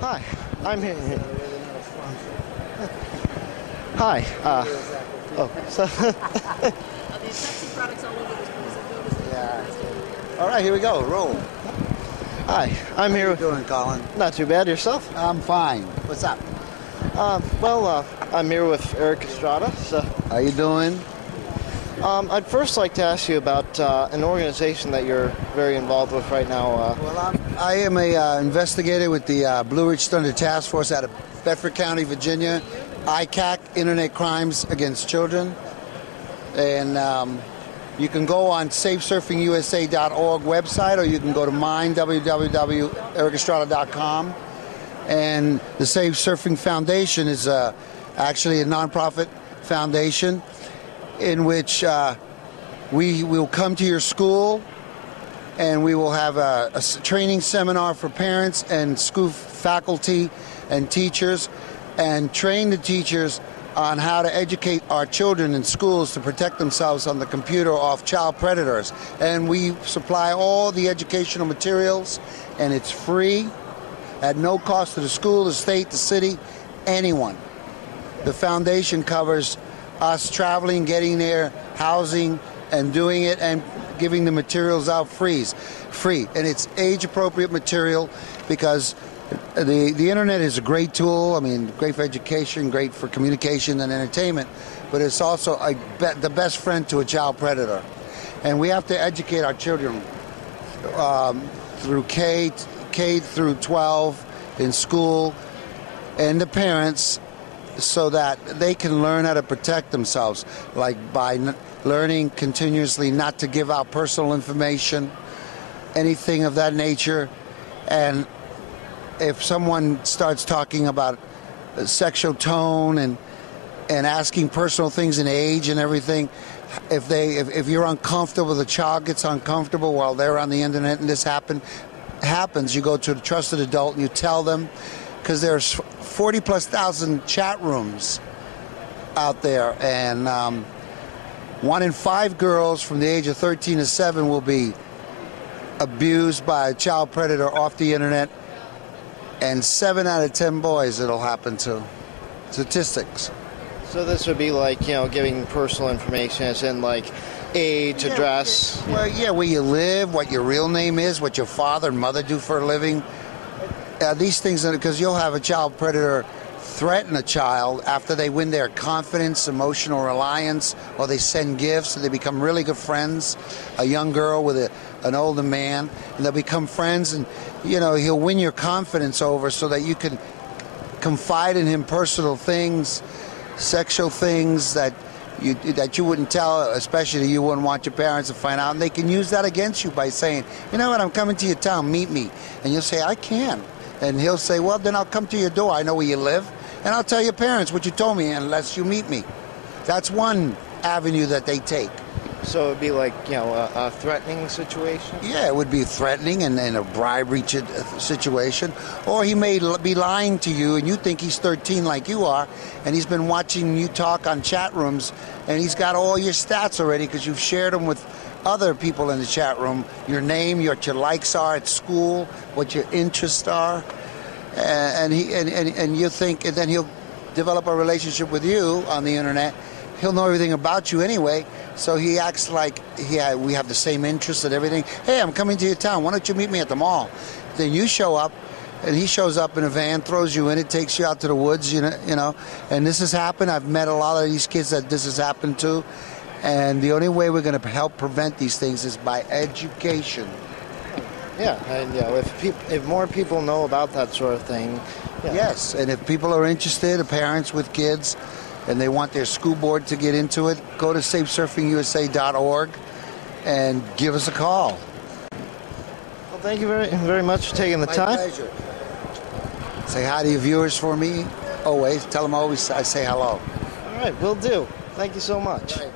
Hi, I'm here. Hi. Oh, so. These Pepsi products all over this place. Yeah. All right, here we go. Roll. Hi, I'm here. How you doing, Colin? Not too bad. Yourself? I'm fine. What's up? I'm here with Erik Estrada. So, How you doing? I'd first like to ask you about an organization that you're very involved with right now. Well, I am a investigator with the Blue Ridge Thunder Task Force out of Bedford County, Virginia. ICAC, Internet Crimes Against Children. And you can go on safesurfingusa.org website, or you can go to mine, www.erikestrada.com. And the Safe Surfing Foundation is actually a nonprofit foundation in which we will come to your school and we will have a training seminar for parents and school faculty and teachers, and train the teachers on how to educate our children in schools to protect themselves on the computer off child predators. And we supply all the educational materials, and it's free at no cost to the school, the state, the city, anyone. The foundation covers us traveling, getting there, housing, and doing it, and giving the materials out free. And it's age-appropriate material, because the internet is a great tool. I mean, great for education, great for communication and entertainment, but it's also the best friend to a child predator. And we have to educate our children through K through 12 in school, and the parents, so that they can learn how to protect themselves, like by learning continuously not to give out personal information, anything of that nature. And if someone starts talking about sexual tone and asking personal things in age and everything, if you're uncomfortable, the child gets uncomfortable while they're on the internet and this happens, you go to a trusted adult and you tell them, because there's 40,000+ chat rooms out there, and 1 in 5 girls from the age of 13 to 7 will be abused by a child predator off the internet, and 7 out of 10 boys it'll happen to. Statistics. So this would be like, giving personal information, as in like age, address. Well, yeah, where you live, what your real name is, what your father and mother do for a living. These things, because you'll have a child predator threaten a child after they win their confidence, emotional reliance, or they send gifts and they become really good friends. A young girl with an older man, and they'll become friends, and he'll win your confidence over so that you can confide in him personal things, sexual things that you wouldn't tell, especially you wouldn't want your parents to find out. And they can use that against you by saying, you know what, I'm coming to your town, meet me. And you'll say, I can't. And he'll say, well, then I'll come to your door. I know where you live. And I'll tell your parents what you told me unless you meet me. That's one avenue that they take. So it would be like, a threatening situation? Yeah, it would be threatening and a bribery situation. Or he may be lying to you and you think he's 13 like you are, and he's been watching you talk on chat rooms, and he's got all your stats already because you've shared them with other people in the chat room. Your name, what your likes are at school, what your interests are. And you think, and then he'll develop a relationship with you on the internet. He'll know everything about you anyway, so he acts like we have the same interests and everything. Hey, I'm coming to your town. Why don't you meet me at the mall? Then you show up, and he shows up in a van, throws you in it, takes you out to the woods, And this has happened. I've met a lot of these kids that this has happened to, and the only way we're going to help prevent these things is by education. Yeah, and if more people know about that sort of thing. Yeah. Yes, and if people are interested, parents with kids, and they want their school board to get into it, go to safesurfingusa.org and give us a call. Well, thank you very, very much for taking the time. My pleasure. Say hi to your viewers for me. Always. Tell them always I say hello. All right, will do. Thank you so much. All right,